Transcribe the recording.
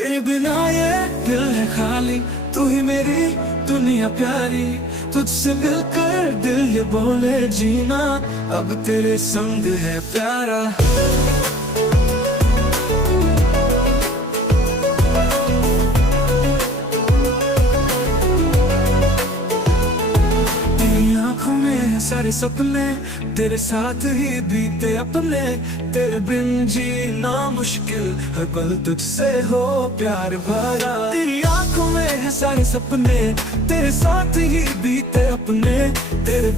तेरे बिना ये दिल है खाली, तू ही मेरी दुनिया प्यारी। तुझसे मिलकर दिल ये बोले जीना अब तेरे संग है प्यारा। तेरी आँखों में है सारे सपने, तेरे साथ ही बीते अपने। तेरे बिन जीना मुश्किल, हर पल तुझसे हो प्यार भरा। तेरी आँखों में है सारे सपने, तेरे साथ ही बीते अपने। तेरे